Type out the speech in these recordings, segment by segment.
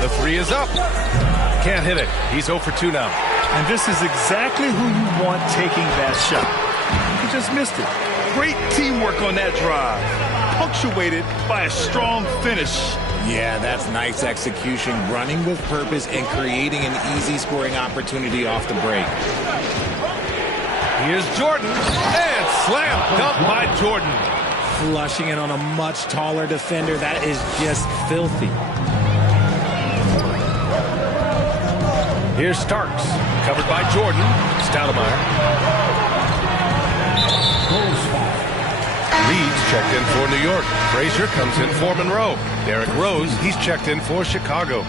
The three is up. Can't hit it. He's 0 for 2 now. And this is exactly who you want taking that shot. He just missed it. Great teamwork on that drive. Punctuated by a strong finish. Yeah, that's nice execution. Running with purpose and creating an easy scoring opportunity off the break. Here's Jordan. And slam dunk by Jordan. Flushing it on a much taller defender. That is just filthy. Here's Starks. Covered by Jordan. Stoudemire. Reed's checked in for New York. Frazier comes in for Monroe. Derrick Rose, he's checked in for Chicago.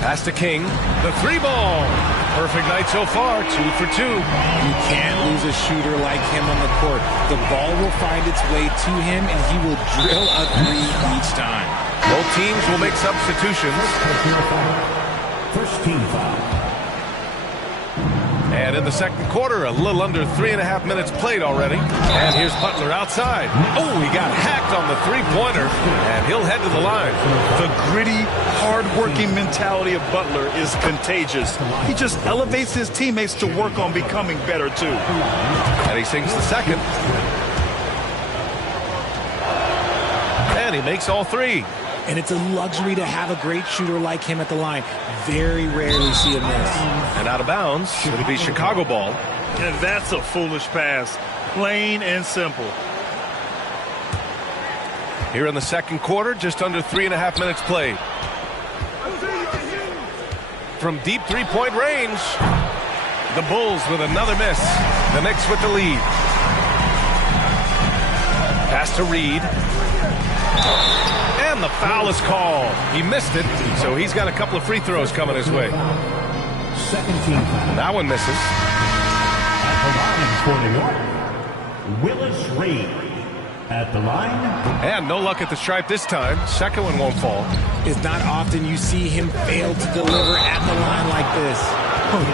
Pass to King. The three ball. Perfect night so far. 2 for 2. You can't lose a shooter like him on the court. The ball will find its way to him, and he will drill a three each time. Both teams will make substitutions. First team foul. And in the second quarter, a little under 3.5 minutes played already. And here's Butler outside. Oh, he got hacked on the three-pointer, and he'll head to the line. The gritty, hard-working mentality of Butler is contagious. He just elevates his teammates to work on becoming better, too. And he sinks the second. And he makes all three. And it's a luxury to have a great shooter like him at the line. Very rarely see a miss. And out of bounds, it'll be Chicago ball. And that's a foolish pass. Plain and simple. Here in the second quarter, just under 3.5 minutes played. From deep three-point range, the Bulls with another miss. The Knicks with the lead. Pass to Reed. And the foul is called. He missed it, so he's got a couple of free throws coming his way. Second team foul. That one misses. At the line for New York, Willis Reed. At the line. And no luck at the stripe this time. Second one won't fall. It's not often you see him fail to deliver at the line like this.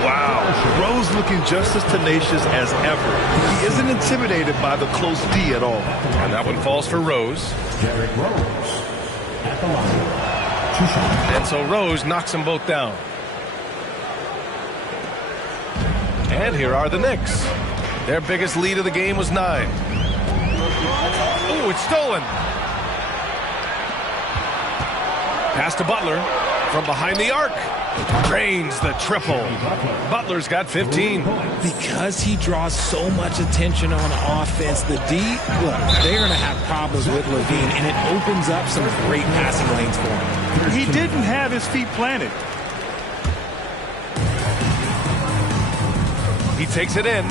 Wow. Rose looking just as tenacious as ever. He isn't intimidated by the close D at all. And that one falls for Rose. Derrick Rose. At the line. 2 shots. And so Rose knocks them both down. And here are the Knicks. Their biggest lead of the game was 9. Oh, it's stolen. Pass to Butler from behind the arc. Drains the triple. Butler's got 15. Because he draws so much attention on offense, the D, look, they're going to have problems with Levine, and it opens up some great passing lanes for him. He didn't have his feet planted. He takes it in.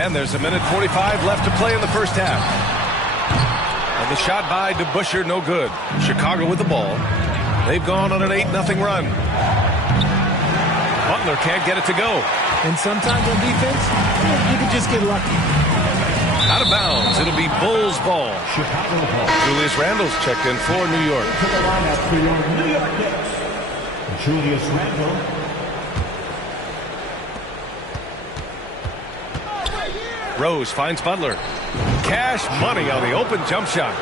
And there's 1:45 left to play in the first half. And the shot by DeBusschere, no good. Chicago with the ball. They've gone on an 8-0 run. Butler can't get it to go. And sometimes on defense, you can just get lucky. Out of bounds. It'll be Bulls ball. Chicago ball. Julius Randle's checked in for New York. To the lineup for your New York Knicks, Julius Randle. Rose finds Butler. Cash money on the open jump shot.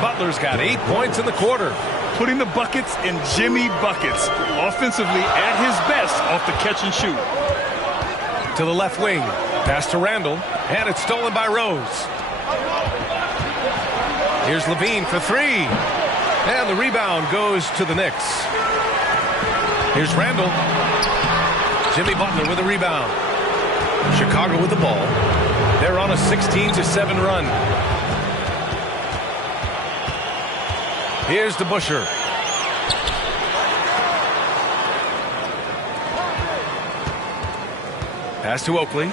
Butler's got 8 points in the quarter. Putting the buckets in Jimmy buckets. Offensively at his best off the catch and shoot. To the left wing. Pass to Randle. And it's stolen by Rose. Here's Levine for 3. And the rebound goes to the Knicks. Here's Randle. Jimmy Butler with a rebound. Chicago with the ball. They're on a 16-7 run. Here's DeBusschere. Pass to Oakley.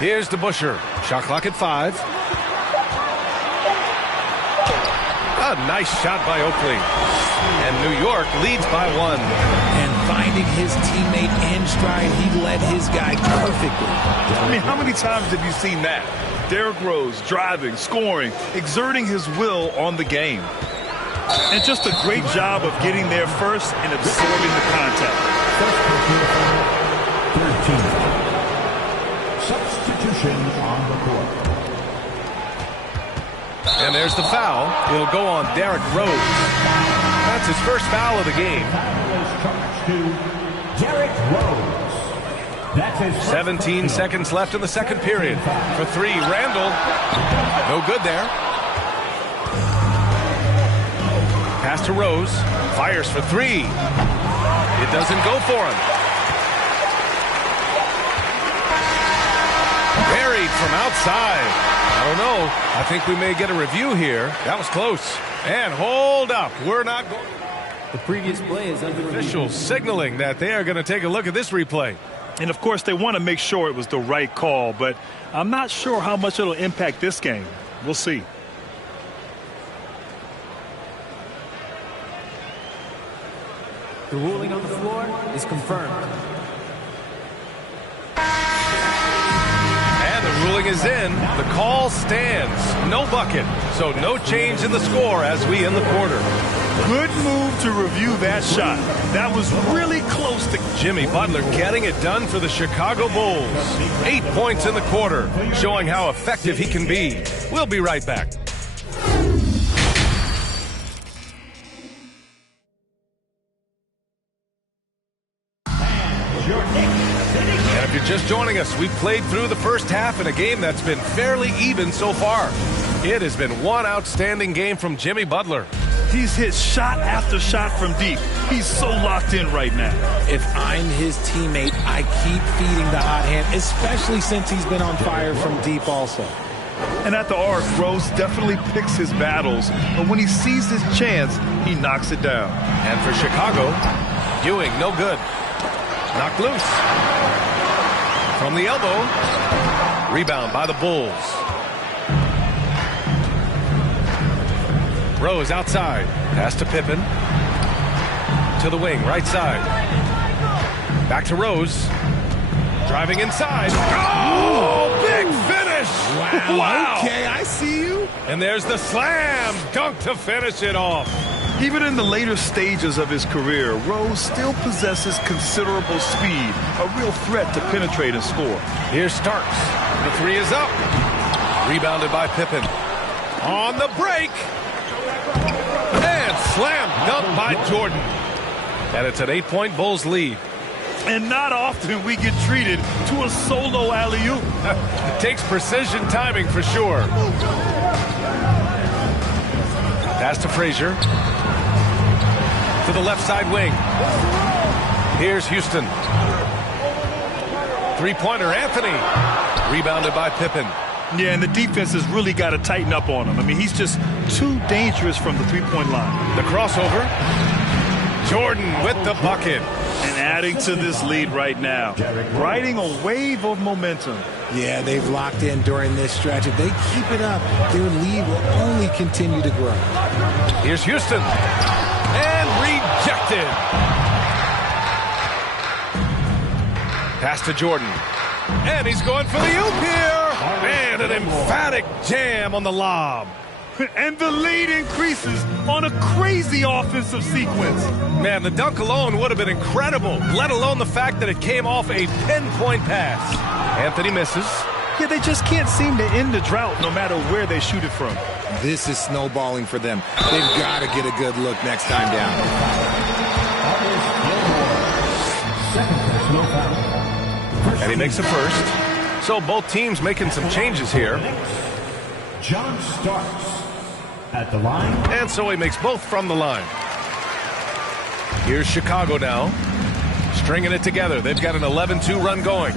Here's DeBusschere. Shot clock at 5. A nice shot by Oakley. And New York leads by 1. And finding his teammate in stride, he led his guy perfectly. I mean, how many times have you seen that? Derrick Rose driving, scoring, exerting his will on the game. And just a great job of getting there first and absorbing the contact. 13. Substitution And there's the foul. It'll go on Drerules. That's his first foul of the game. That's his 17 seconds left in the second period. For three, Randall. No good there. Pass to Rose. Fires for three. It doesn't go for him. Buried from outside. I don't know. I think we may get a review here. That was close. And hold up. We're not going. The previous play is under review. Officials signaling that they are going to take a look at this replay. And, of course, they want to make sure it was the right call, but I'm not sure how much it'll impact this game. We'll see. The ruling on the floor is confirmed. And the ruling is in. The call stands. No bucket. So no change in the score as we end the quarter. Good move to review that shot. That was really close to Jimmy Butler getting it done for the Chicago Bulls. 8 points in the quarter, showing how effective he can be. We'll be right back. And if you're just joining us, we've played through the first half in a game that's been fairly even so far. It has been one outstanding game from Jimmy Butler. He's hit shot after shot from deep. He's so locked in right now. If I'm his teammate, I keep feeding the hot hand, especially since he's been on fire from deep also. And at the arc, Rose definitely picks his battles, but when he sees his chance, he knocks it down. And for Chicago, Ewing, no good. Knocked loose. From the elbow. Rebound by the Bulls. Rose outside. Pass to Pippen. To the wing, right side. Back to Rose. Driving inside. Oh, big finish! Wow. Okay, I see you. And there's the slam dunk to finish it off. Even in the later stages of his career, Rose still possesses considerable speed, a real threat to penetrate and score. Here's Starks. The three is up. Rebounded by Pippen. On the break. And slam dunk by Jordan. And it's an 8-point Bulls lead. And not often we get treated to a solo alley-oop. It takes precision timing for sure. Pass to Frazier. To the left side wing. Here's Houston. Three-pointer, Anthony. Rebounded by Pippen. Yeah, and the defense has really got to tighten up on him. I mean, he's just too dangerous from the three-point line. The crossover. Jordan with the bucket. And adding to this lead right now. Riding a wave of momentum. Yeah, they've locked in during this stretch. If they keep it up, their lead will only continue to grow. Here's Houston. And rejected. Pass to Jordan. And he's going for the oop here. And an emphatic jam on the lob. And the lead increases on a crazy offensive sequence. Man, the dunk alone would have been incredible, let alone the fact that it came off a pinpoint pass. Anthony misses. Yeah, they just can't seem to end the drought no matter where they shoot it from. This is snowballing for them. They've got to get a good look next time down. And he makes a first. So both teams making some changes here. John Starks at the line. And so he makes both from the line. Here's Chicago now. Stringing it together. They've got an 11-2 run going.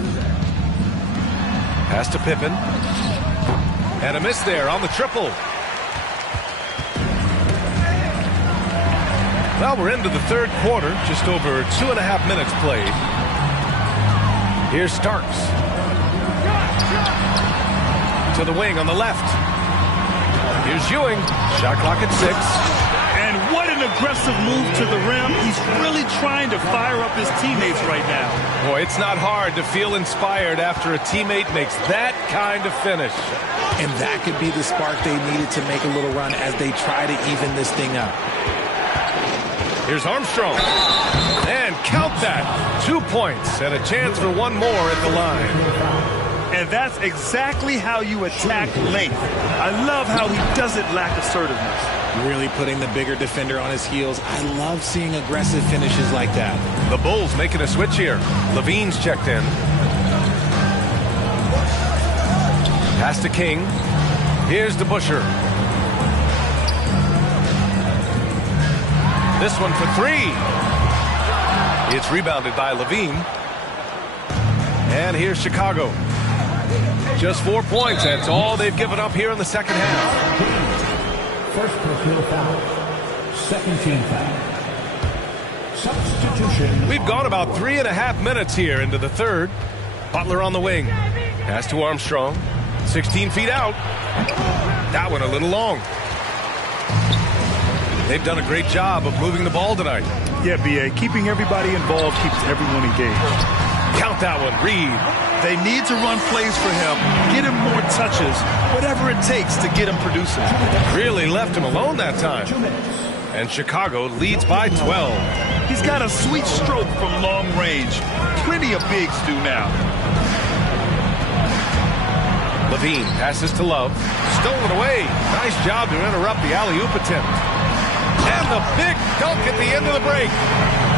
Pass to Pippen. And a miss there on the triple. Well, we're into the third quarter. Just over 2.5 minutes played. Here's Starks. To the wing on the left. Here's Ewing. Shot clock at 6. And what an aggressive move to the rim. He's really trying to fire up his teammates right now. Boy, it's not hard to feel inspired after a teammate makes that kind of finish. And that could be the spark they needed to make a little run as they try to even this thing up. Here's Armstrong. And count that. 2 points and a chance for one more at the line. And that's exactly how you attack length. I love how he doesn't lack assertiveness. Really putting the bigger defender on his heels. I love seeing aggressive finishes like that. The Bulls making a switch here. Levine's checked in. Pass to King. Here's to Busher. This one for three. It's rebounded by Levine. And here's Chicago. Just 4 points. That's all they've given up here in the second half. First personal foul. Second team foul. Substitution. We've gone about 3.5 minutes here into the third. Butler on the wing. Pass to Armstrong. 16 feet out. That one a little long. They've done a great job of moving the ball tonight. Yeah, B.A. Keeping everybody involved keeps everyone engaged. Count that one, Reed. They need to run plays for him, get him more touches, whatever it takes to get him producing. Really left him alone that time. And Chicago leads by 12. He's got a sweet stroke from long range. Plenty of bigs do now. Levine passes to Love. Stolen away. Nice job to interrupt the alley-oop attempt. And the big dunk at the end of the break.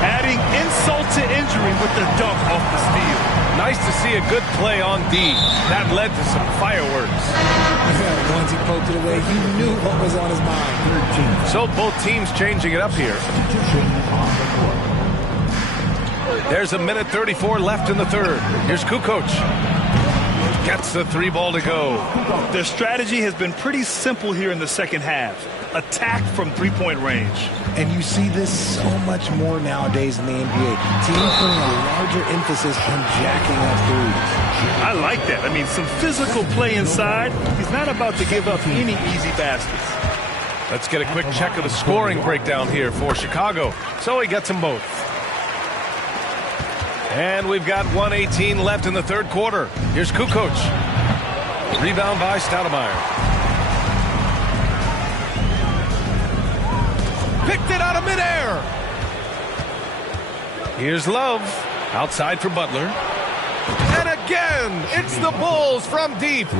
Adding insult to injury with the dunk off the steal. Nice to see a good play on D. That led to some fireworks. Once he poked it away, he knew what was on his mind. So both teams changing it up here. There's 1:34 left in the third. Here's Kukoc. Gets the three ball to go. Their strategy has been pretty simple here in the second half. Attack from three-point range. And you see this so much more nowadays in the NBA. Teams putting a larger emphasis on jacking up threes. I like that. I mean, some physical play inside. He's not about to give up any easy baskets. Let's get a quick check of the scoring breakdown here for Chicago. So he gets them both. And we've got 1:18 left in the third quarter. Here's Kukoc. Rebound by Stoudemire. Picked it out of midair. Here's Love. Outside for Butler. And again, it's the Bulls from deep.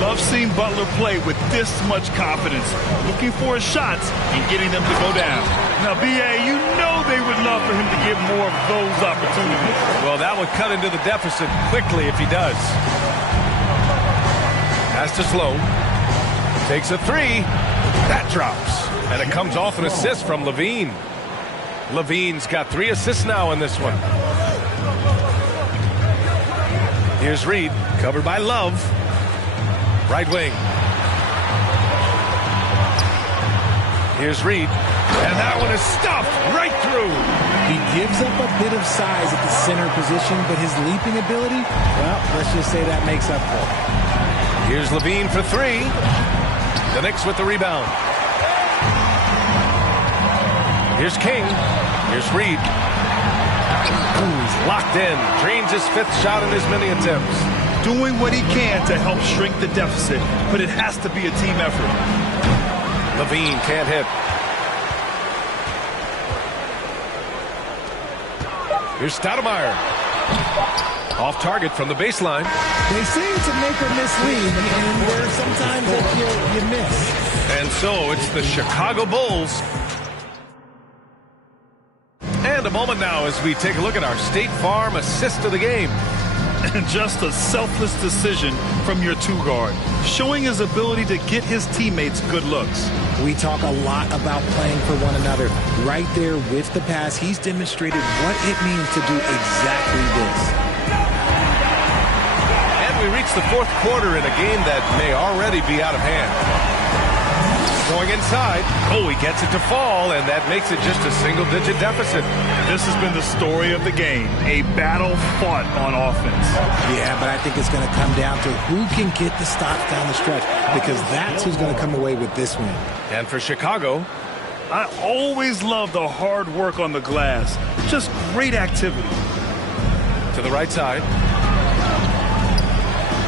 Love seeing Butler play with this much confidence. Looking for his shots and getting them to go down. Now, B.A., you know they would love for him to get more of those opportunities. Well, that would cut into the deficit quickly if he does. Pass to Sloan. Takes a three. That drops. And it comes off an assist from Levine. Levine's got 3 assists now in this one. Here's Reed, covered by Love. Right wing. Here's Reed. And that one is stuffed right through. He gives up a bit of size at the center position, but his leaping ability, well, let's just say that makes up for it. Here's Levine for 3. The Knicks with the rebound. Here's King. Here's Reed. He's locked in. Drains his 5th shot in as many attempts. Doing what he can to help shrink the deficit, but it has to be a team effort. Levine can't hit. Here's Stoudemire. Off target from the baseline. They say it's a make or miss league, and there are sometimes that you miss. And so it's the Chicago Bulls. And a moment now as we take a look at our State Farm assist of the game. And just a selfless decision from your two-guard, showing his ability to get his teammates good looks. We talk a lot about playing for one another. Right there with the pass, he's demonstrated what it means to do exactly this. And we reach the 4th quarter in a game that may already be out of hand. Going inside. Oh, he gets it to fall, and that makes it just a single-digit deficit. This has been the story of the game, a battle fought on offense. Yeah, but I think it's going to come down to who can get the stops down the stretch, because that's who's going to come away with this win. And for Chicago, I always love the hard work on the glass. Just great activity. To the right side.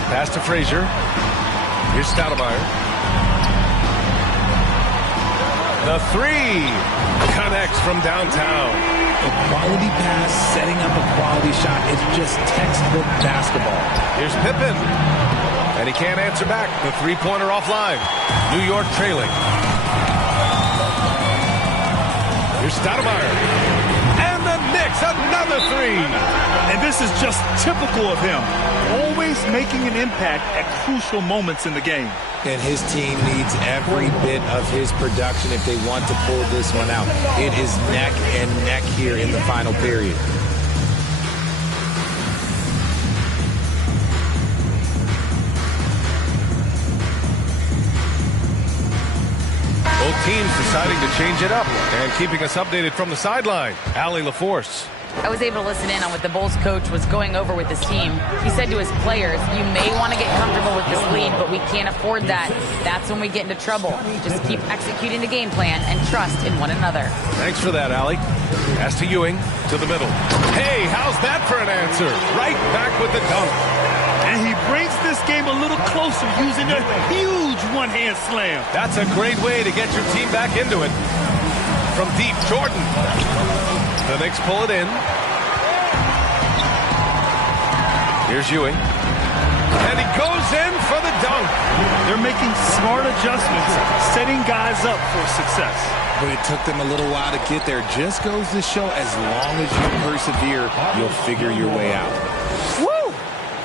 Pass to Frazier. Here's Stoudemire. The 3 connects from downtown. A quality pass, setting up a quality shot. It's just textbook basketball. Here's Pippen. And he can't answer back. The three-pointer offline. New York trailing. Here's Stoudemire. And the Knicks, another three. And this is just typical of him. Always making an impact at crucial moments in the game. And his team needs every bit of his production if they want to pull this one out. It is neck and neck here in the final period. Both teams deciding to change it up and keeping us updated from the sideline. Allie LaForce. I was able to listen in on what the Bulls coach was going over with his team. He said to his players, you may want to get comfortable with this lead, but we can't afford that. That's when we get into trouble. Just keep executing the game plan and trust in one another. Thanks for that, Allie. Pass to Ewing, to the middle. Hey, how's that for an answer? Right back with the dunk. And he brings this game a little closer using a huge one-hand slam. That's a great way to get your team back into it. From deep, Jordan. The Knicks pull it in. Here's Ewing. And he goes in for the dunk. They're making smart adjustments, setting guys up for success. But it took them a little while to get there. Just goes to show as long as you persevere, you'll figure your way out. Woo!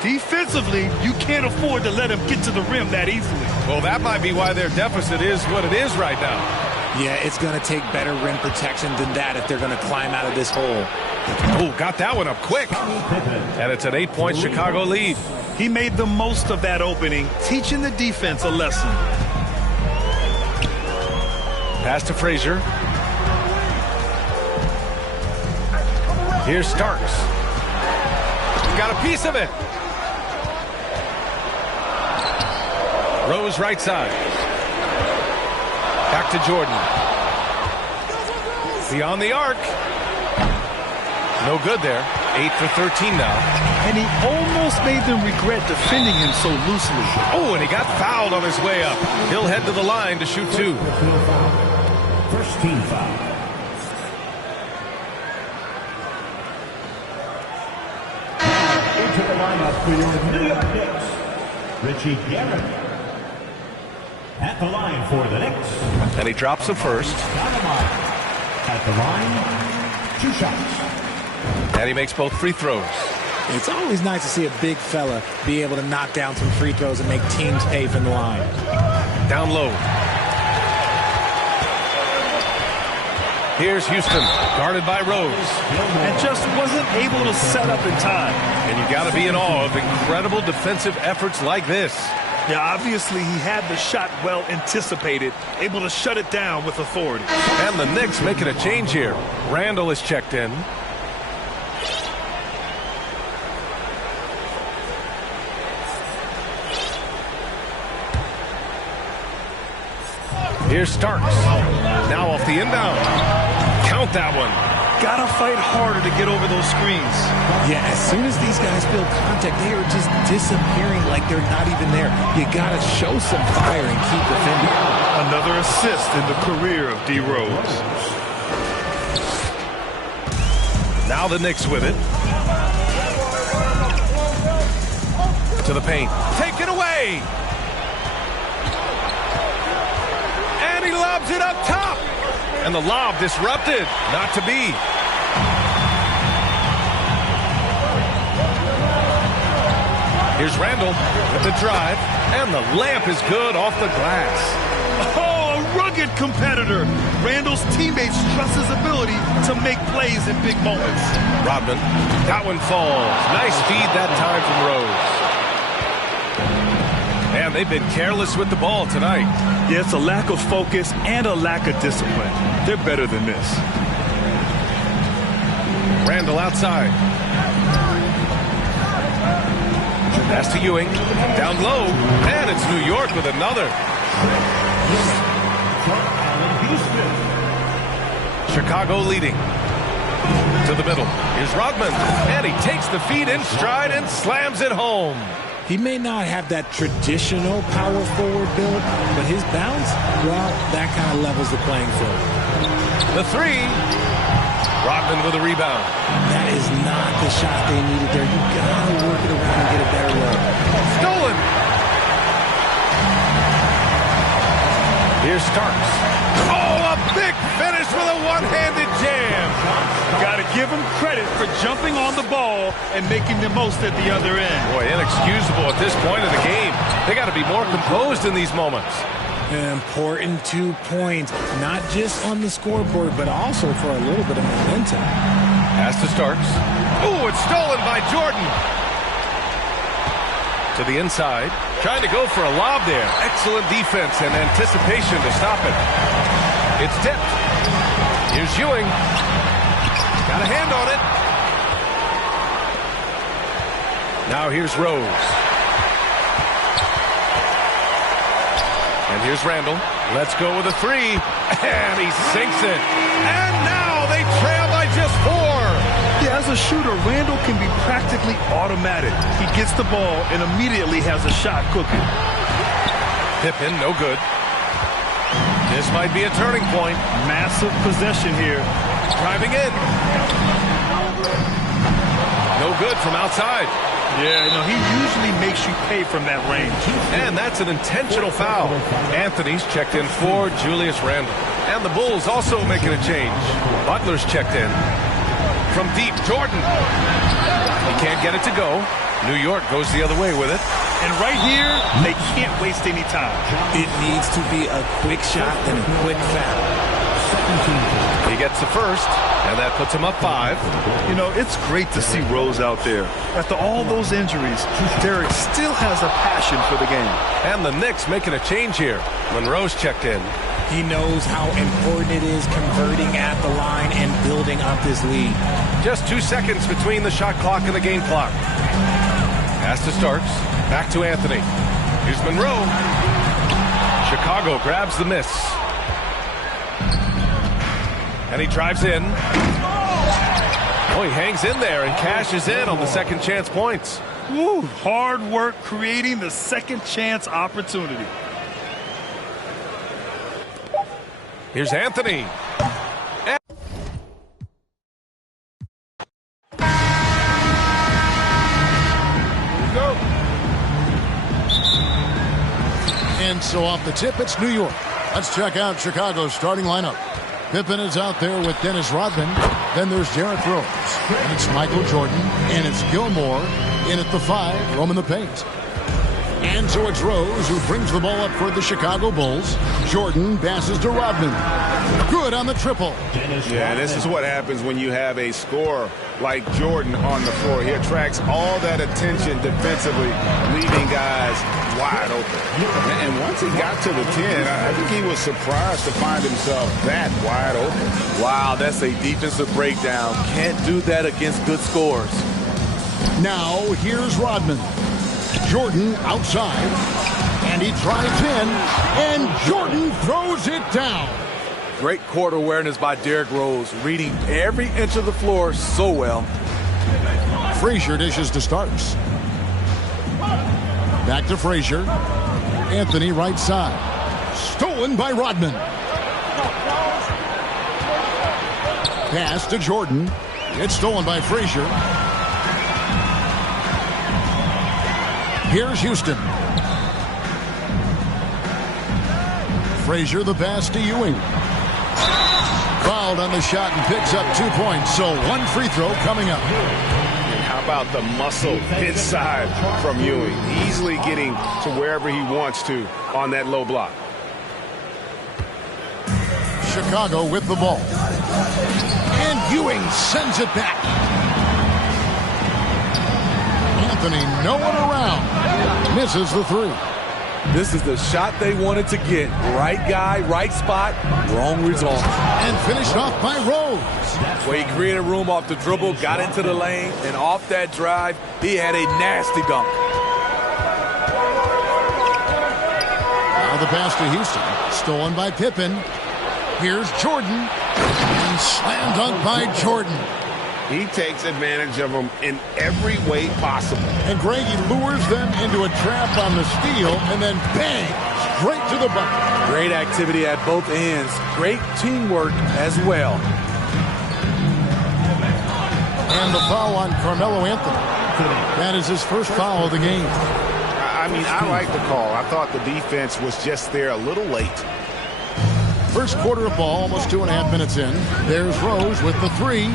Defensively, you can't afford to let him get to the rim that easily. Well, that might be why their deficit is what it is right now. Yeah, it's going to take better rim protection than that if they're going to climb out of this hole. Oh, got that one up quick. And it's an 8-point Chicago lead. He made the most of that opening, teaching the defense a lesson. Pass to Frazier. Here's Starks. Got a piece of it. Rose right side. Back to Jordan. Beyond the arc. No good there. 8 for 13 now. And he almost made them regret defending him so loosely. Oh, and he got fouled on his way up. He'll head to the line to shoot two. First team foul. Into the lineup for your New York Knicks, Richie Garrett. At the line for the Knicks. And he drops the first. At the line, 2 shots. And he makes both free throws. It's always nice to see a big fella be able to knock down some free throws and make teams pay from the line. Down low. Here's Houston, guarded by Rose. And just wasn't able to set up in time. And you got to be in awe of incredible defensive efforts like this. Yeah, obviously he had the shot well anticipated, able to shut it down with authority. And the Knicks making a change here. Randall is checked in. Here's Starks. Now off the inbound. Count that one. Gotta fight harder to get over those screens. Yeah, as soon as these guys feel contact, they are just disappearing like they're not even there. You gotta show some fire and keep defending. Another assist in the career of Drerules. Now the Knicks with it. To the paint. Take it away. And he lobs it up top. And the lob disrupted. Not to be. Here's Randall with the drive. And the layup is good off the glass. Oh, a rugged competitor. Randall's teammates trust his ability to make plays in big moments. Rodman. That one falls. Nice feed that time from Rose. Man, they've been careless with the ball tonight. Yeah, it's a lack of focus and a lack of discipline. They're better than this. Randall outside. Pass to Ewing. Down low. And it's New York with another. Chicago leading. To the middle. Here's Rodman. And he takes the feed in stride and slams it home. He may not have that traditional power forward build, but his bounce, well, that kind of levels the playing field. The three. Rodman with a rebound. That is not the shot they needed there. You gotta work it around and get a better look. Stolen. Here's Starks. Oh, a big finish with a one-handed jam. Got to give him credit for jumping on the ball and making the most at the other end. Boy, inexcusable at this point of the game. They got to be more composed in these moments. Important 2 points, not just on the scoreboard, but also for a little bit of momentum. Pass to Starks. Ooh, it's stolen by Jordan. To the inside. Trying to go for a lob there. Excellent defense and anticipation to stop it. It's tipped. Here's Ewing. Got a hand on it. Now here's Rose. And here's Randall. Let's go with a three. And he sinks it. And now they trail by just 4. Yeah, as a shooter, Randall can be practically automatic. He gets the ball and immediately has a shot cooking. Pippen, no good. This might be a turning point. Massive possession here. Driving in. No good from outside. Yeah, he usually makes you pay from that range. And that's an intentional foul. Anthony's checked in for Julius Randle. And the Bulls also making a change. Butler's checked in. From deep, Jordan. He can't get it to go. New York goes the other way with it. And right here, they can't waste any time. It needs to be a quick shot and a quick foul. He gets the first, and that puts him up 5. It's great to see Rose out there. After all those injuries, Derek still has a passion for the game. And the Knicks making a change here. Monroe's checked in. He knows how important it is converting at the line and building up this lead. Just 2 seconds between the shot clock and the game clock. Pass to Starks. Back to Anthony. Here's Monroe. Chicago grabs the miss. And he drives in. Oh, he hangs in there and cashes in on the second chance points. Woo, hard work creating the second chance opportunity. Here's Anthony. Go. And so off the tip, it's New York. Let's check out Chicago's starting lineup. Pippen is out there with Dennis Rodman. Then there's Drerules. And it's Michael Jordan. And it's Gilmore. In at the 5, roaming the paint. And so it's Rose who brings the ball up for the Chicago Bulls. Jordan passes to Rodman. Good on the triple. Yeah, this is what happens when you have a scorer like Jordan on the floor. He attracts all that attention defensively, leaving guys wide open. And once he got to the 10, I think he was surprised to find himself that wide open. Wow, that's a defensive breakdown. Can't do that against good scorers. Now here's Rodman. Jordan outside, and he drives in, and Jordan throws it down. Great court awareness by Derrick Rose, reading every inch of the floor so well. Frazier dishes to Starks. Back to Frazier. Anthony right side. Stolen by Rodman. Pass to Jordan. It's stolen by Frazier. Here's Houston. Frazier the pass to Ewing. Fouled on the shot and picks up 2 points. So 1 free throw coming up. And how about the muscle inside from Ewing? Easily getting to wherever he wants to on that low block. Chicago with the ball. And Ewing sends it back. Anthony nowhere around. Misses the 3. This is the shot they wanted to get. Right guy, right spot, wrong result. And finished off by Rose. Well, he created room off the dribble, got into the lane, and off that drive, he had a nasty dunk. Now the pass to Houston. Stolen by Pippen. Here's Jordan. And slam dunk by Jordan. He takes advantage of them in every way possible. And Greg, he lures them into a trap on the steal, and then bang, straight to the bucket. Great activity at both ends. Great teamwork as well. And the foul on Carmelo Anthony. That is his first foul of the game. I mean, I like the call. I thought the defense was just there a little late. First quarter of ball, almost 2.5 minutes in. There's Rose with the three.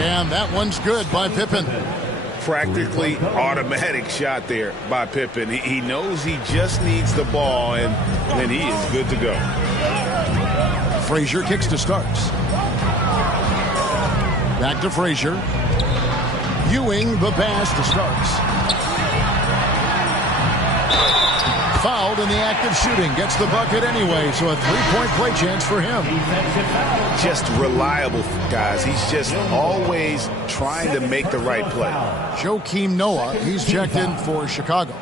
And that one's good by Pippen. Practically automatic shot there by Pippen. He knows he just needs the ball, and then he is good to go. Frazier kicks to Starks. Back to Frazier. Ewing the pass to Starks. Fouled in the act of shooting. Gets the bucket anyway, so a three-point play chance for him. Just reliable, guys. He's just always trying to make the right play. Joakim Noah, he's checked in for Chicago.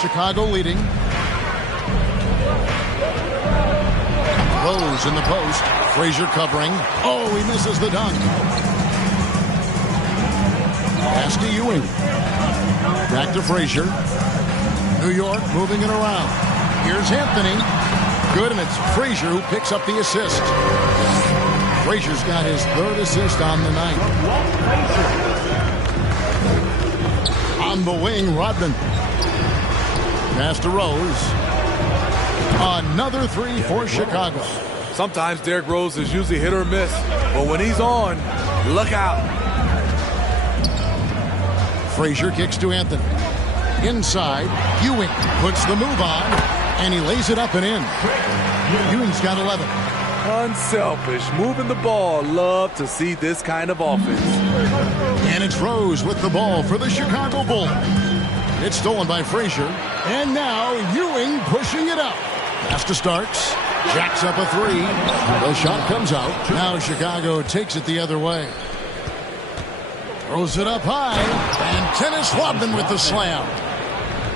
Chicago leading. Rose in the post. Frazier covering. Oh, he misses the dunk. Pass to Ewing. Back to Frazier. New York moving it around. Here's Anthony. Good, and it's Frazier who picks up the assist. Frazier's got his third assist on the night. On the wing, Rodman. Pass to Rose. Another three for Chicago. Sometimes Derrick Rose is usually hit or miss, but when he's on, look out. Frazier kicks to Anthony. Inside, Ewing puts the move on, and he lays it up and in. Ewing's got 11. Unselfish, moving the ball. Love to see this kind of offense. And it's Rose with the ball for the Chicago Bulls. It's stolen by Frazier, and now Ewing pushing it up. Pass to Starks. Jacks up a three. The shot comes out. Now Chicago takes it the other way. Throws it up high. And Dennis Rodman with the slam.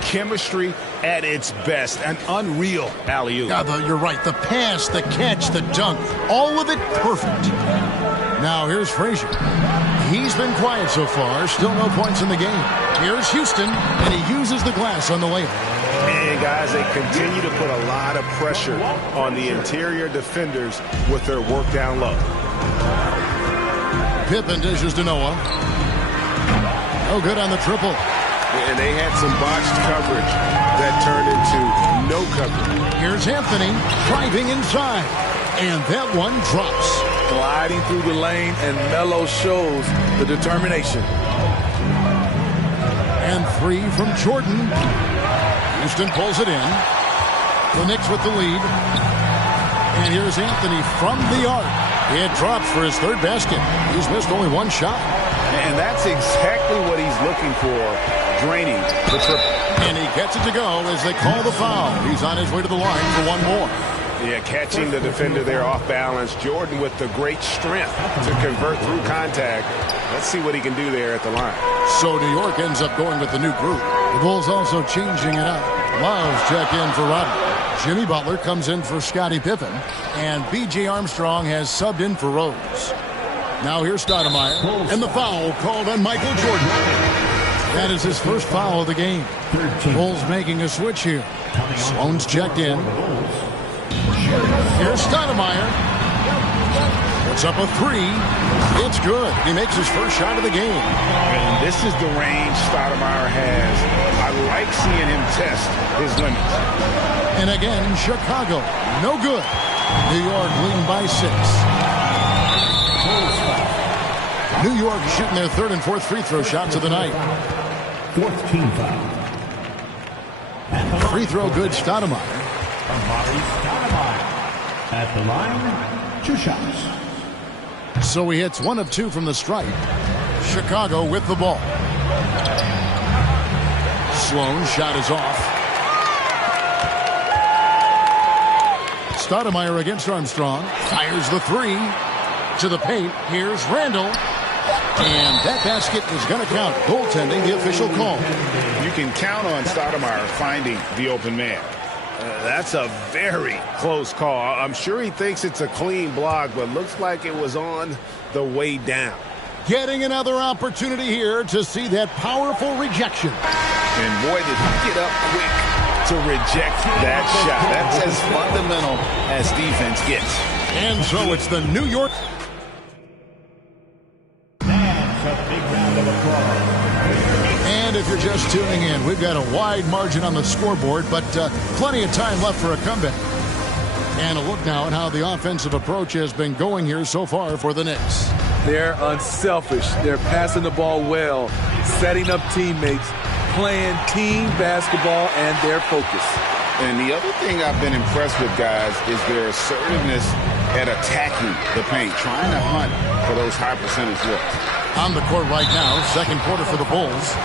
Chemistry at its best. An unreal alley-oop. Yeah, you're right. The pass, the catch, the dunk. All of it perfect. Now here's Frazier. He's been quiet so far. Still no points in the game. Here's Houston. And he uses the glass on the layup. And guys, they continue to put a lot of pressure on the interior defenders with their work down low. Pippen dishes to Noah. No good on the triple. And they had some botched coverage that turned into no coverage. Here's Anthony driving inside. And that one drops. Gliding through the lane, and Melo shows the determination. And three from Jordan. Houston pulls it in. The Knicks with the lead. And here's Anthony from the arc. It drops for his third basket. He's missed only one shot. And that's exactly what he's looking for, draining the triple. And he gets it to go as they call the foul. He's on his way to the line for one more. Yeah, catching the defender there off balance. Jordan with the great strength to convert through contact. Let's see what he can do there at the line. So New York ends up going with the new group. The Bulls also changing it up. Love's check in for Rodman. Jimmy Butler comes in for Scottie Pippen. And B.J. Armstrong has subbed in for Rose. Now here's Stoudemire. And the foul called on Michael Jordan. That is his first foul of the game. Bulls making a switch here. Sloan's checked in. Here's Stoudemire. Puts up a three. It's good. He makes his first shot of the game. And this is the range Stoudemire has. I like seeing him test his limits. And again, Chicago, no good. New York leading by 6. New York shooting their third and fourth free throw shots of the night. Fourth team foul. Free throw good, Stoudemire. At the line, 2 shots. So he hits 1 of 2 from the stripe. Chicago with the ball. Sloan shot is off. Stoudemire against Armstrong. Fires the three. To the paint. Here's Randall. And that basket is going to count. Goaltending, the official call. You can count on Stoudemire finding the open man. That's a very close call. I'm sure he thinks it's a clean block, but looks like it was on the way down. Getting another opportunity here to see that powerful rejection. And boy, did he get up quick to reject that shot. That's as fundamental as defense gets. And so it's the New York. That's a big round of applause. And if you're just tuning in, we've got a wide margin on the scoreboard, but plenty of time left for a comeback. And a look now at how the offensive approach has been going here so far for the Knicks. They're unselfish. They're passing the ball well, setting up teammates, playing team basketball, and their focus. And the other thing I've been impressed with, guys, is their assertiveness at attacking the paint, trying to hunt for those high percentage looks. On the court right now, second quarter for the Bulls.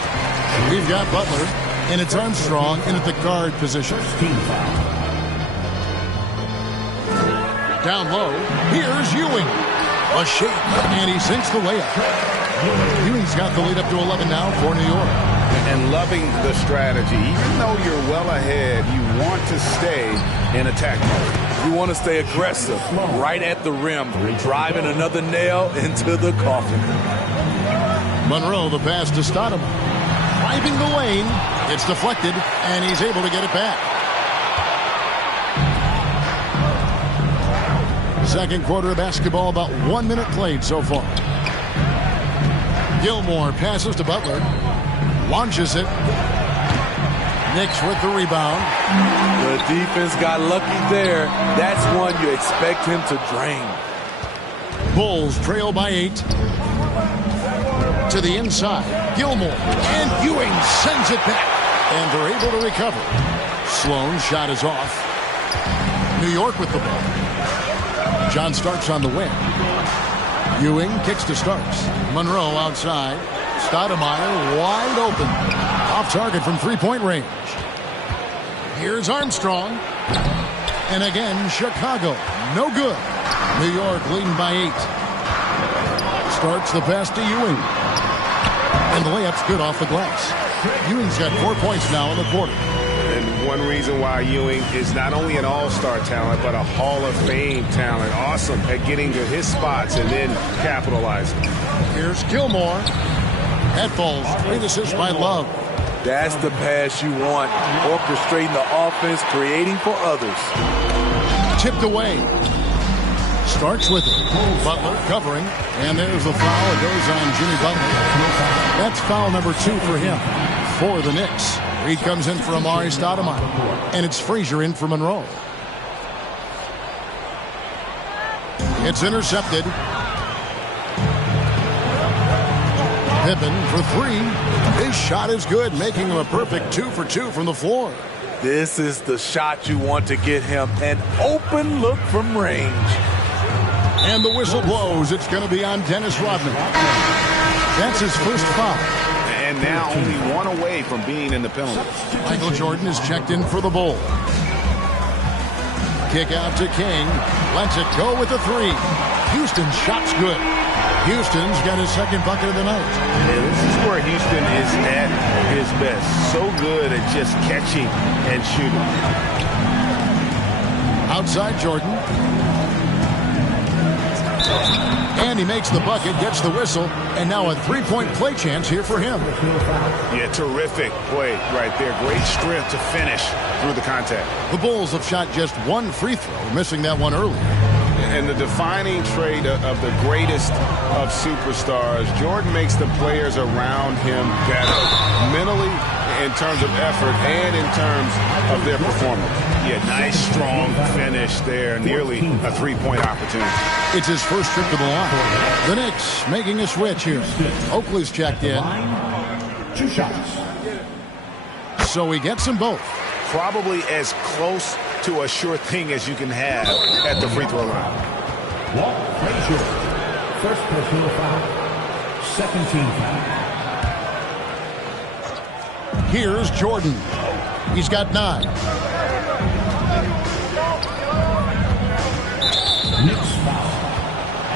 We've got Butler, and it's Armstrong in at the guard position. Down low, here's Ewing. A shake, and he sinks the layup. Ewing's got the lead up to 11 now for New York. And loving the strategy. Even though you're well ahead, you want to stay in attack mode. You want to stay aggressive, right at the rim, driving another nail into the coffin. Monroe, the pass to Stoudemire. Driving the lane, it's deflected, and he's able to get it back. Second quarter of basketball, about 1 minute played so far. Gilmore passes to Butler. Launches it. Knicks with the rebound. The defense got lucky there. That's one you expect him to drain. Bulls trail by 8. To the inside. Gilmore. And Ewing sends it back. And they're able to recover. Sloan's shot is off. New York with the ball. John Starks on the wing. Ewing kicks to Starks. Monroe outside. Stoudemire wide open. Off target from three-point range. Here's Armstrong. And again, Chicago. No good. New York leading by 8. Starks the pass to Ewing. And the layup's good off the glass. Ewing's got 4 points now in the quarter. And one reason why Ewing is not only an all-star talent, but a Hall of Fame talent. Awesome at getting to his spots and then capitalizing. Here's Gilmore. That falls. Great assist by Love. That's the pass you want. Orchestrating the offense, creating for others. Tipped away. Starts with it. Butler covering. And there's the foul. It goes on Jimmy Butler. That's foul number 2 for him. For the Knicks. Reed comes in for Amari Stoudemire. And it's Frazier in for Monroe. It's intercepted. Pippen for 3. His shot is good, making him a perfect 2 for 2 from the floor. This is the shot you want to get him. An open look from range. And the whistle blows. It's going to be on Dennis Rodman. That's his first foul. And now only 1 away from being in the penalty. Michael Jordan is checked in for the Bulls. Kick out to King. Lets it go with the 3. Houston's shot's good. Houston's got his second bucket of the night. Yeah, this is where Houston is at his best. So good at just catching and shooting. Outside Jordan. And he makes the bucket, gets the whistle, and now a 3-point play chance here for him. Yeah, terrific play right there. Great strength to finish through the contact. The Bulls have shot just 1 free throw, missing that one early. And the defining trait of the greatest of superstars, Jordan makes the players around him better, mentally, in terms of effort, and in terms of their performance. Yeah, nice, strong finish there, nearly a 3-point opportunity. It's his first trip to the line. The Knicks making a switch here. Oakley's checked in. 2 shots. So he gets them both. Probably as close to a sure thing as you can have at the free throw line. Walt Frazier. First personal foul. Second team foul. Here's Jordan. He's got 9. Knicks foul.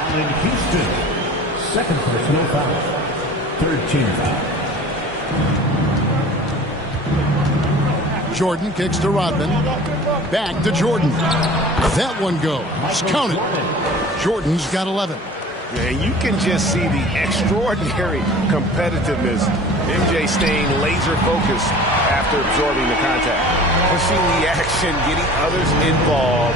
Allen Houston. Second personal foul. Third team foul. Jordan kicks to Rodman. Back to Jordan. That one goes. Count it. Jordan's got 11. And you can just see the extraordinary competitiveness MJ staying laser focused after absorbing the contact. Pushing the action, getting others involved.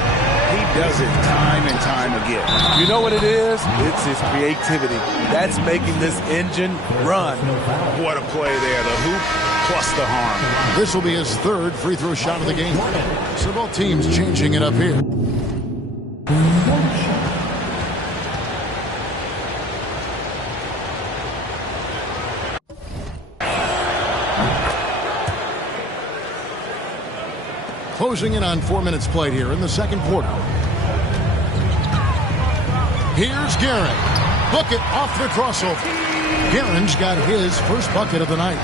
He does it time and time again. You know what it is? It's his creativity. That's making this engine run. What a play there. The hoop plus the harm. This will be his third free throw shot of the game. So both teams changing it up here. Closing in on 4 minutes played here in the second quarter. Here's Garrett. Bucket off the crossover. Guerin's got his first bucket of the night.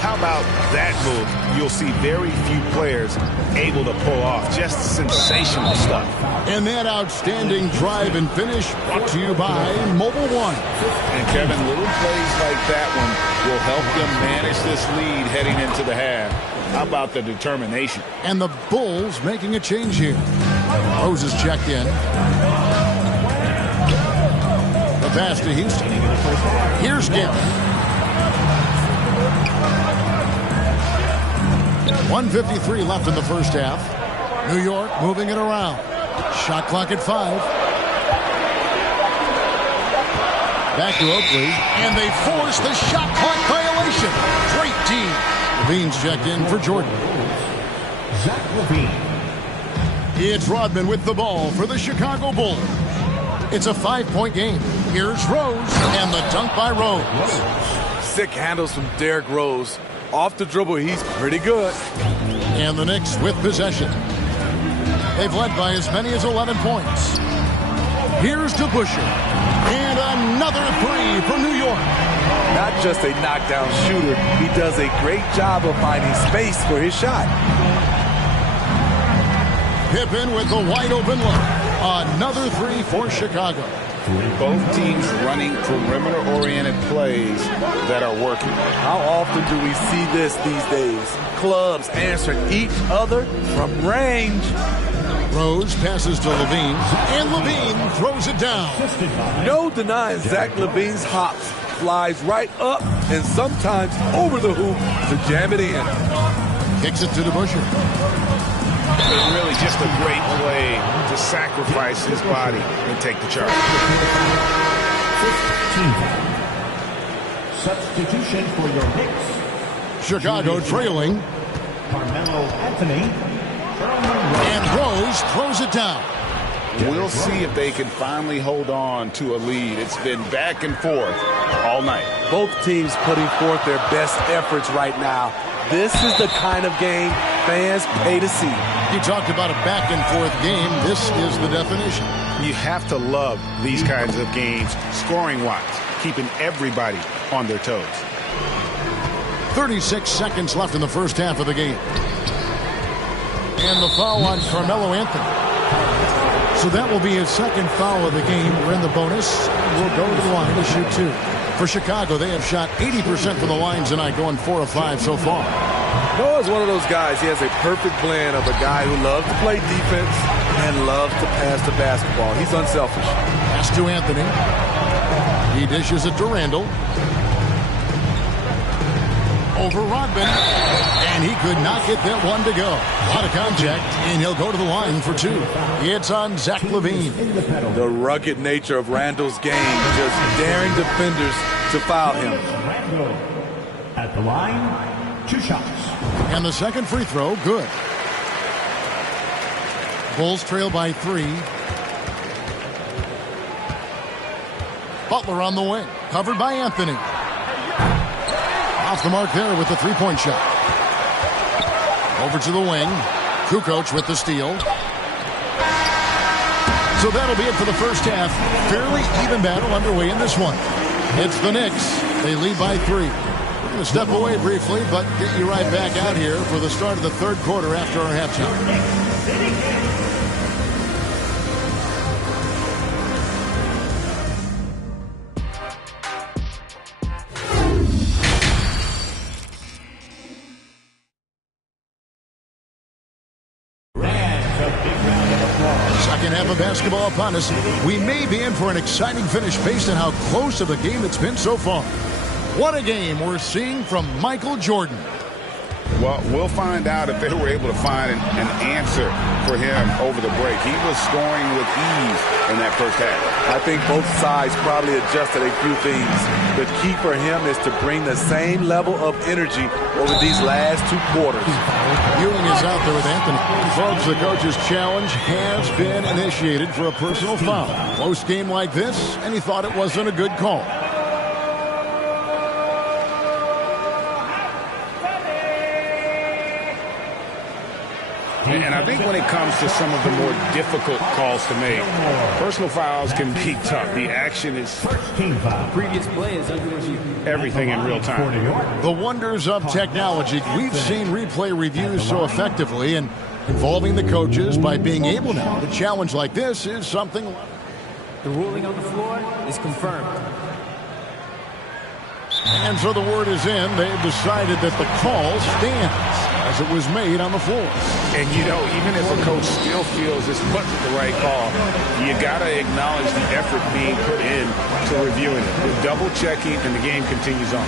How about that move? You'll see very few players able to pull off. Just sensational stuff. And that outstanding drive and finish brought to you by Mobile One. And Kevin, little plays like that one will help them manage this lead heading into the half. How about the determination? And the Bulls making a change here. Rose is checked in. The pass to Houston. Here's Garrett. 1:53 left in the first half. New York moving it around. Shot clock at 5. Back to Oakley. And they force the shot clock violation. Great team. Levine's checked in for Jordan. Zach Levine. It's Rodman with the ball for the Chicago Bulls. It's a 5-point game. Here's Rose, and the dunk by Rose. Sick handles from Derrick Rose. Off the dribble, he's pretty good. And the Knicks with possession. They've led by as many as 11 points. Here's DeBusschere. And another three from New York. Not just a knockdown shooter, he does a great job of finding space for his shot. Pippen with the wide open look. Another three for Chicago. Both teams running perimeter-oriented plays that are working. How often do we see this these days? Clubs answering each other from range. Rose passes to Levine, and Levine throws it down. No denying Zach Levine's hops. Flies right up and sometimes over the hoop to jam it in. Kicks it to DeBusschere. Really just a great play to sacrifice his body and take the charge. 15. Substitution for your Knicks. Chicago trailing. Carmelo Anthony. And Rose throws it down. We'll see if they can finally hold on to a lead. It's been back and forth all night. Both teams putting forth their best efforts right now. This is the kind of game fans pay to see. You talked about a back-and-forth game. This is the definition. You have to love these kinds of games, scoring-wise, keeping everybody on their toes. 36 seconds left in the first half of the game. And the foul on Carmelo Anthony. So that will be his second foul of the game. We're in the bonus. We'll go to the line to shoot two. For Chicago, they have shot 80% from the line tonight, going 4 of 5 so far. Noah's one of those guys. He has a perfect blend of a guy who loves to play defense and loves to pass the basketball. He's unselfish. Pass to Anthony. He dishes it to Randall. Over Rodman. And he could not get that one to go. A lot of contact, and he'll go to the line for two. It's on Zach Levine. The rugged nature of Randall's game, just daring defenders to foul him. Randall at the line, 2 shots. And the second free throw, good. Bulls trail by 3. Butler on the wing, covered by Anthony. Off the mark there with the three-point shot. Over to the wing. Kukoc with the steal. So that'll be it for the first half. Fairly even battle underway in this one. It's the Knicks. They lead by 3. We're going to step away briefly, but get you right back out here for the start of the third quarter after our halftime. Second half of basketball upon us. We may be in for an exciting finish based on how close of a game it's been so far. What a game we're seeing from Michael Jordan. Well, we'll find out if they were able to find an answer for him over the break. He was scoring with ease in that first half. I think both sides probably adjusted a few things. The key for him is to bring the same level of energy over these last 2 quarters. Ewing is out there with Anthony. Folks, the coach's challenge has been initiated for a personal foul. Close game like this, and he thought it wasn't a good call. And I think when it comes to some of the more difficult calls to make, personal fouls can be tough. The action is Previous play is under review. everything in real time. The wonders of technology. We've seen replay reviews so effectively, and involving the coaches by being able now to challenge like this is something. The ruling on the floor is confirmed. And so the word is in. They've decided that the call stands as it was made on the floor. And, you know, even if a coach still feels this wasn't the right call, you got to acknowledge the effort being put in to reviewing it. We're double-checking, and the game continues on.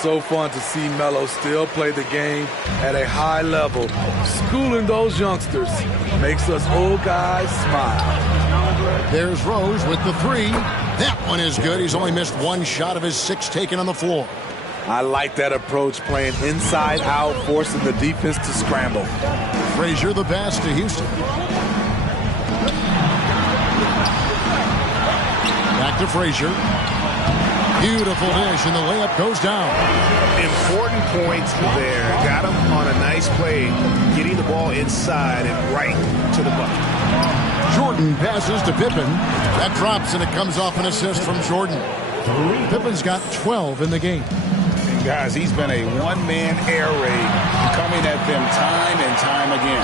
So fun to see Melo still play the game at a high level. Schooling those youngsters makes us old guys smile. There's Rose with the 3. That one is good. He's only missed 1 shot of his 6 taken on the floor. I like that approach, playing inside out, forcing the defense to scramble. Frazier the pass to Houston. Back to Frazier. Beautiful dish, and the layup goes down. Important points there. Got him on a nice play, getting the ball inside and right to the bucket. Jordan passes to Pippen. That drops, and it comes off an assist from Jordan. Pippen's got 12 in the game. And guys, he's been a one-man air raid coming at them time and time again.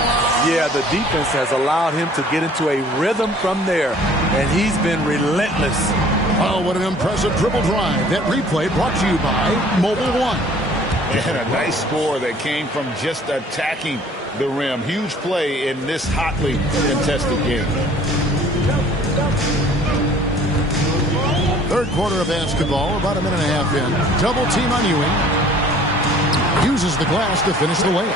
Yeah, the defense has allowed him to get into a rhythm from there, and he's been relentless. Oh, what an impressive dribble drive. That replay brought to you by Mobile One. And a nice score that came from just attacking the rim. Huge play in this hotly contested game. Third quarter of basketball, about a minute and a half in. Double team on Ewing. Uses the glass to finish the layup.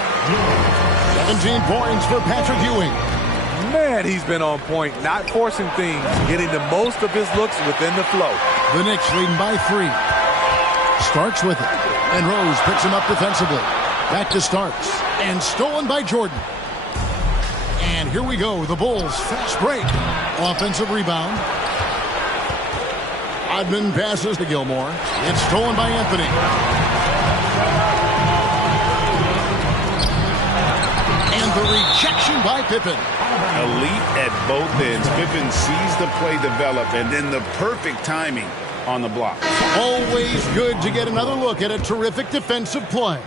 17 points for Patrick Ewing. Man, he's been on point, not forcing things, getting the most of his looks within the flow. The Knicks leading by 3. Starks with it. And Rose picks him up defensively. Back to Starks. And stolen by Jordan. And here we go. The Bulls fast break. Offensive rebound. Odman passes to Gilmore. It's stolen by Anthony. And the rejection by Pippen. Elite at both ends. Pippen sees the play develop, and then the perfect timing on the block. Always good to get another look at a terrific defensive play.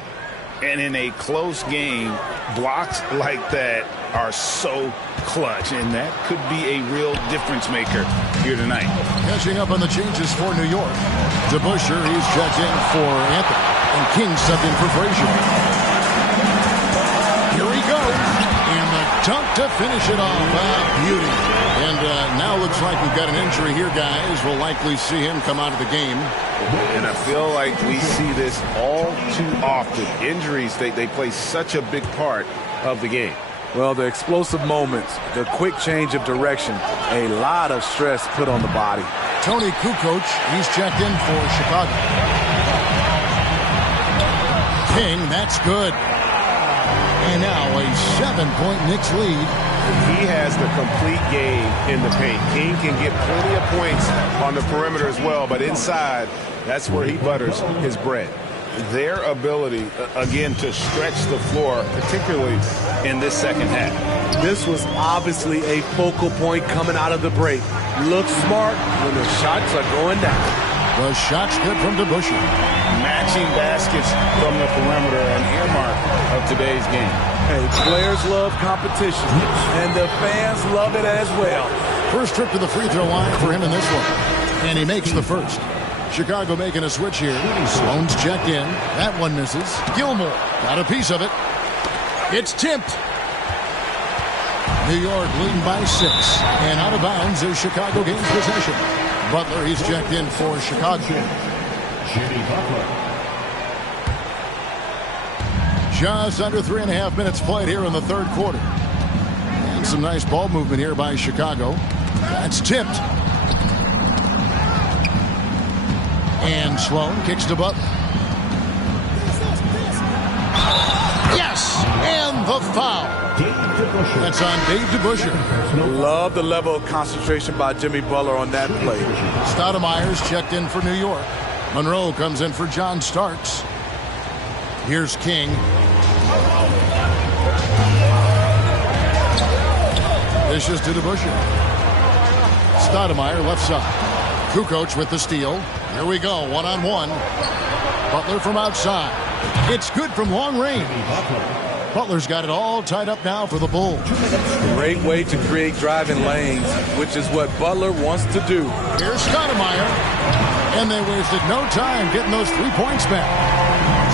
And in a close game, blocks like that are so clutch, and that could be a real difference maker here tonight. Catching up on the changes for New York. DeBusschere, he's checked in for Anthony. And King subbed in for Frazier. Here he goes. And the dunk to finish it off. Beauty. And now looks like we've got an injury here, guys. We'll likely see him come out of the game. And I feel like we see this all too often. Injuries, they play such a big part of the game. Well, the explosive moments, the quick change of direction, a lot of stress put on the body. Tony Kukoc, he's checked in for Chicago. King, that's good. And now a 7-point Knicks lead. He has the complete game in the paint. King can get plenty of points on the perimeter as well, but inside, that's where he butters his bread. their ability, again, to stretch the floor, particularly in this second half. This was obviously a focal point coming out of the break. Look smart when the shots are going down. The shot's good from DeBusschere. Matching baskets from the perimeter, an earmark of today's game. Hey, players love competition, and the fans love it as well. First trip to the free throw line for him in this one. And he makes the first. Chicago making a switch here. Sloan's checked in. That one misses. Gilmore got a piece of it. It's tipped. New York leading by 6. And out of bounds as Chicago gains possession. Butler, he's checked in for Chicago. Jimmy Butler. Just under 3.5 minutes played here in the third quarter. And some nice ball movement here by Chicago. That's tipped. And Sloan kicks to Butler. Yes! And the foul. That's on Dave DeBusschere. Love the level of concentration by Jimmy Butler on that play. Stoudemire's checked in for New York. Monroe comes in for John Starks. Here's King. Dishes to DeBusschere. Stoudemire left side. Kukoc with the steal. Here we go, one-on-one. Butler from outside. It's good from long range. Butler's got it all tied up now for the Bulls. Great way to create driving lanes, which is what Butler wants to do. Here's Stoudemire. And they wasted no time getting those 3 points back.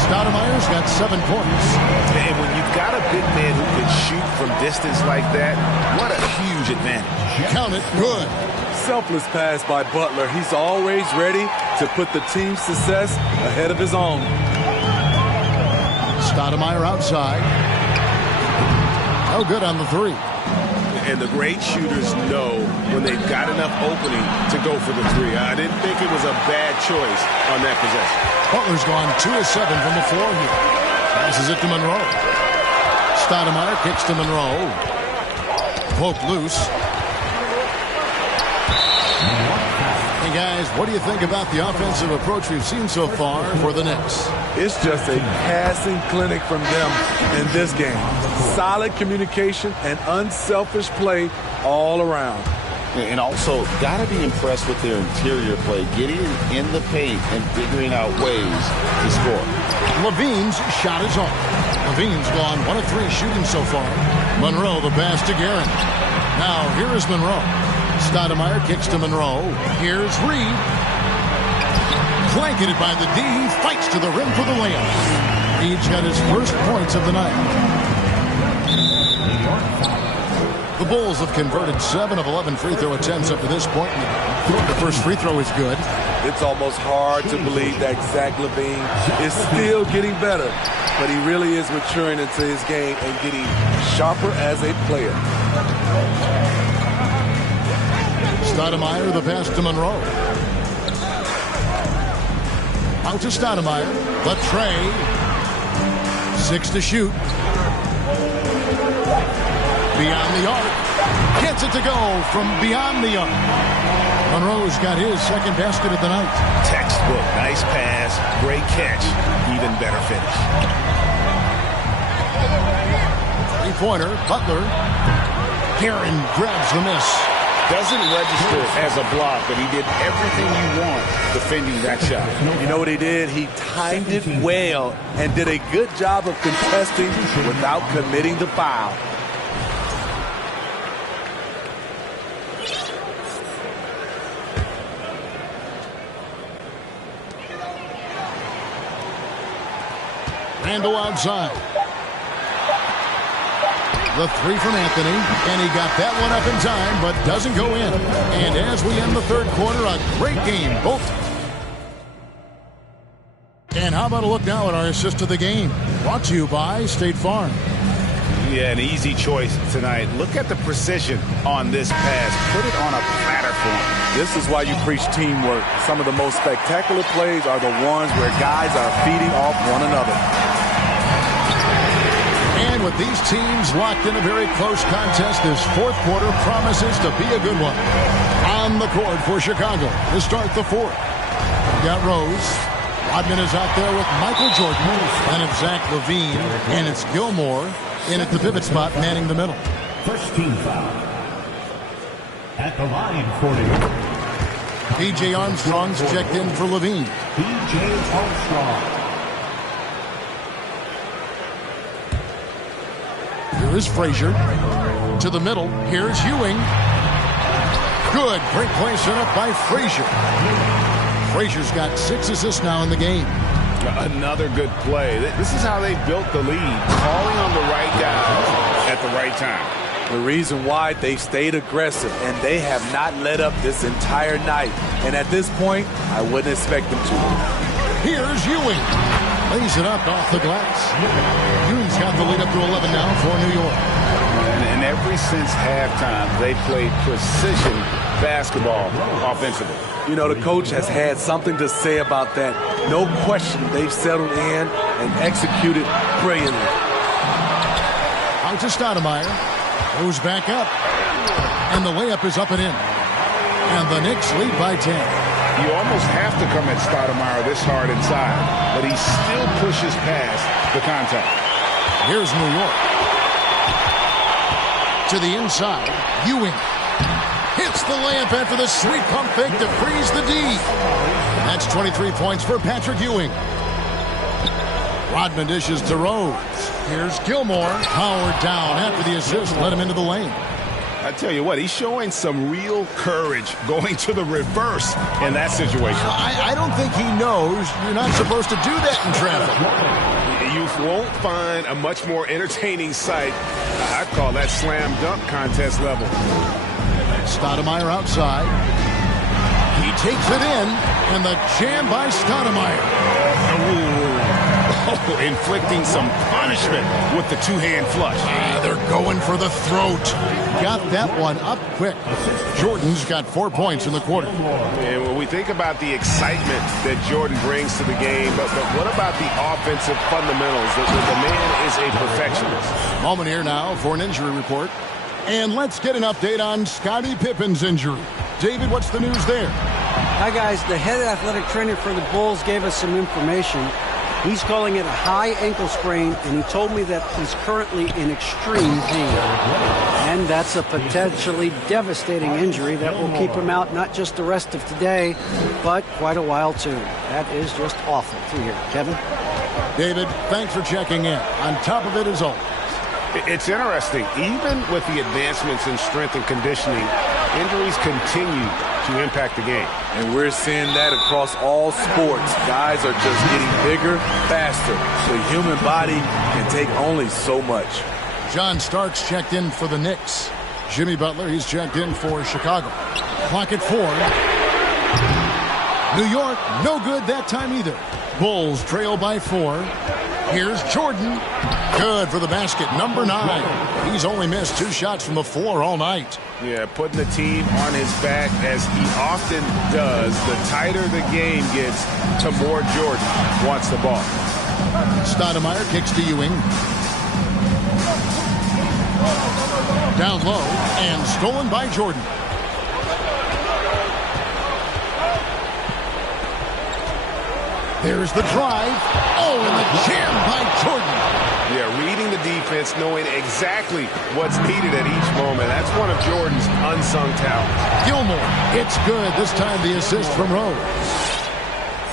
Stoudemire's got 7 points. And when you've got a big man who can shoot from distance like that, what a huge advantage. Count it, good. Selfless pass by Butler. He's always ready to put the team's success ahead of his own. Stoudemire outside. No good on the 3. And the great shooters know when they've got enough opening to go for the 3. I didn't think it was a bad choice on that possession. Butler's gone 2 of 7 from the floor here. Passes it to Monroe. Stoudemire kicks to Monroe. Poke loose. Hey guys, what do you think about the offensive approach we've seen so far for the Knicks? It's just a passing clinic from them in this game. Solid communication and unselfish play all around. And also, got to be impressed with their interior play, getting in the paint and figuring out ways to score. Levine's shot is on. Levine's gone 1 of 3 shooting so far. Monroe the pass to Guerin. Now here is Monroe. Stoudemire kicks to Monroe. Here's Reed. Blanketed by the D. Fights to the rim for the layup. Reed's got his first points of the night. The Bulls have converted 7 of 11 free throw attempts up to this point. The first free throw is good. It's almost hard to believe that Zach LaVine is still getting better, but he really is maturing into his game and getting sharper as a player. Stoudemire, the pass to Monroe. Out to Stoudemire. The tray. 6 to shoot. Beyond the arc. Gets it to go from beyond the arc. Monroe's got his second basket of the night. Textbook. Nice pass. Great catch. Even better finish. 3-pointer. Butler. Guerin grabs the miss. Doesn't register as a block, but he did everything you want defending that shot. You know what he did? He timed it well and did a good job of contesting without committing the foul. Randall outside. The 3 from Anthony, and he got that one up in time, but doesn't go in. And as we end the third quarter, a great game, both. And how about a look now at our assist to the game? Brought to you by State Farm. Yeah, an easy choice tonight. Look at the precision on this pass. Put it on a platter for him. This is why you preach teamwork. Some of the most spectacular plays are the ones where guys are feeding off one another. And with these teams locked in a very close contest, this fourth quarter promises to be a good one. On the court for Chicago to start the fourth. Got Rose. Rodman is out there with Michael Jordan. Then it's Zach LaVine. And it's Gilmore in at the pivot spot, manning the middle. First team foul. At the line for New York. B.J. Armstrong's checked in for LaVine. B.J. Armstrong. Here is Frazier. To the middle. Here's Ewing. Good. Great play set up by Frazier. Frazier's got 6 assists now in the game. Another good play. This is how they built the lead. Calling on the right guys at the right time. The reason why they stayed aggressive, and they have not let up this entire night. And at this point, I wouldn't expect them to. Here's Ewing. Lays it up off the glass. Ewing's got the lead up to 11 now for New York. And ever since halftime, they played precision basketball offensively. You know, the coach has had something to say about that. No question, they've settled in and executed brilliantly. Out to Stoudemire. Goes back up. And the layup is up and in. And the Knicks lead by 10. You almost have to come at Stoudemire this hard inside, but he still pushes past the contact. Here's New York. To the inside. Ewing. Hits the layup after the sweet pump fake to freeze the D. And that's 23 points for Patrick Ewing. Rodman dishes to Rose. Here's Gilmore. Powered down after the assist. Let him into the lane. I tell you what, he's showing some real courage going to the reverse in that situation. I don't think he knows you're not supposed to do that in traffic. You won't find a much more entertaining sight. I'd call that slam dunk contest level. Stoudemire outside. He takes it in, and the jam by Stoudemire. Oh, inflicting some punishment with the two-hand flush. They're going for the throat. Got that one up quick. Jordan's got 4 points in the quarter. And when we think about the excitement that Jordan brings to the game, but what about the offensive fundamentals? The man is a perfectionist. Moment here now for an injury report. And let's get an update on Scottie Pippen's injury. David, what's the news there? Hi, guys. The head athletic trainer for the Bulls gave us some information. He's calling it a high ankle sprain, and he told me that he's currently in extreme pain. And that's a potentially devastating injury that will keep him out not just the rest of today, but quite a while, too. That is just awful to hear. Kevin? David, thanks for checking in. On top of it as always. It's interesting. Even with the advancements in strength and conditioning, injuries continue to impact the game. And we're seeing that across all sports. Guys are just getting bigger, faster. The human body can take only so much. John Starks checked in for the Knicks. Jimmy Butler, he's checked in for Chicago. Clock at 4. New York, no good that time either. Bulls trail by 4. Here's Jordan. Good for the basket, number 9. He's only missed 2 shots from the floor all night. Yeah, putting the team on his back as he often does. The tighter the game gets, the more Jordan wants the ball. Stoudemire kicks to Ewing. Down low and stolen by Jordan. There's the drive. Oh, and the jam by Jordan. Yeah, reading the defense, knowing exactly what's needed at each moment. That's one of Jordan's unsung talents. Gilmore, it's good. This time the assist from Rose.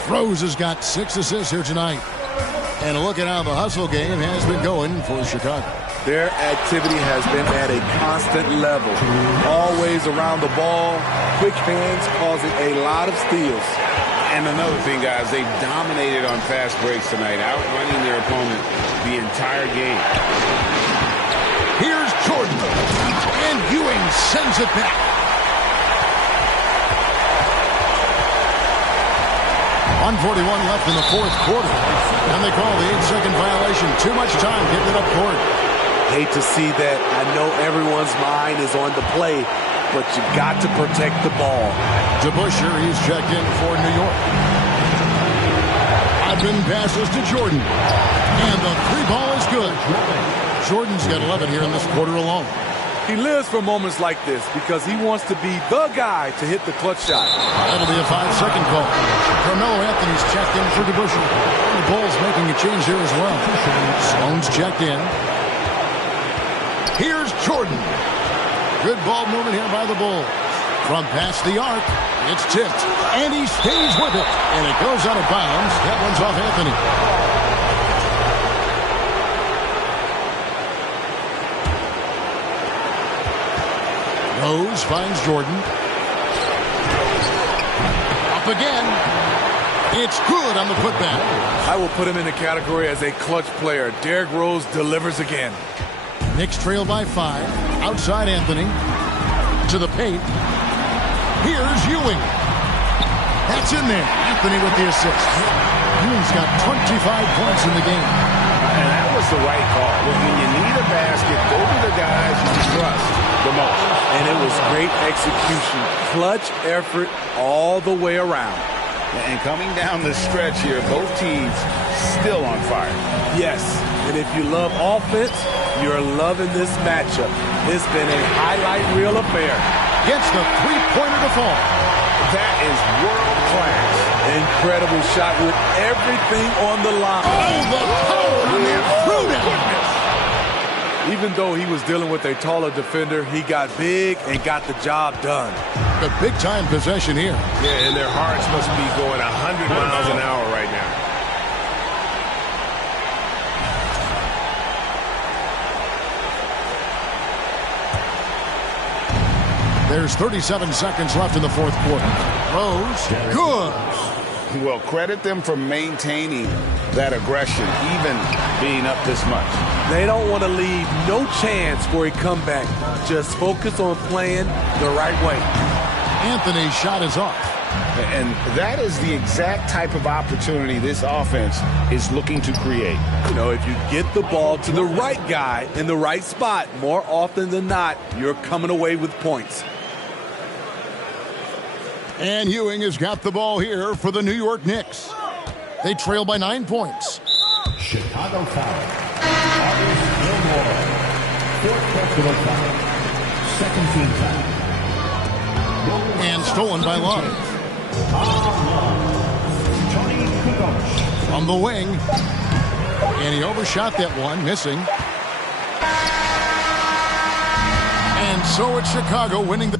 Rose has got 6 assists here tonight. And a look at how the hustle game has been going for Chicago. Their activity has been at a constant level. Always around the ball, quick hands causing a lot of steals. And another thing, guys, they've dominated on fast breaks tonight, outrunning their opponent the entire game. Here's Jordan. And Ewing sends it back. 1:41 left in the 4th quarter. And they call the 8-second violation. Too much time getting it up court. Hate to see that. I know everyone's mind is on the play, but you got to protect the ball. DeBusschere, he's checked in for New York. Rodman passes to Jordan. And the 3 ball is good. Jordan's got 11 here in this quarter alone. He lives for moments like this because he wants to be the guy to hit the clutch shot. That'll be a 5-second call. Carmelo Anthony's checked in for DeBusschere. The Bulls making a change here as well. Sloan's checked in. Here's Jordan. Good ball movement here by the Bulls. From past the arc, it's tipped, and he stays with it. And it goes out of bounds. That one's off Anthony. Rose finds Jordan. Up again. It's good on the putback. I will put him in the category as a clutch player. Derrick Rose delivers again. Knicks trail by 5. Outside Anthony. To the paint. Here's Ewing. That's in there. Anthony with the assist. Ewing's got 25 points in the game. And that was the right call. When you need a basket, go to the guys you trust the most. And it was great execution. Clutch effort all the way around. And coming down the stretch here, both teams still on fire. Yes, and if you love offense, you're loving this matchup. It's been a highlight reel affair. Gets the three-pointer to fall. That is world class. Incredible shot with everything on the line. Oh, the power on that throw-down. Even though he was dealing with a taller defender, he got big and got the job done. A big-time possession here. Yeah, and their hearts must be going 100 miles an hour right now. There's 37 seconds left in the fourth quarter. Rose, good. Well, credit them for maintaining that aggression, even being up this much. They don't want to leave no chance for a comeback. Just focus on playing the right way. Anthony's shot is off. And that is the exact type of opportunity this offense is looking to create. You know, if you get the ball to the right guy in the right spot, more often than not, you're coming away with points. And Ewing has got the ball here for the New York Knicks. They trail by 9 points. Chicago foul. August Gilmore. Fourth personal foul. Second team foul. And stolen by Love. Tony Kukoc. From the wing. And he overshot that one, missing. And so it's Chicago winning the...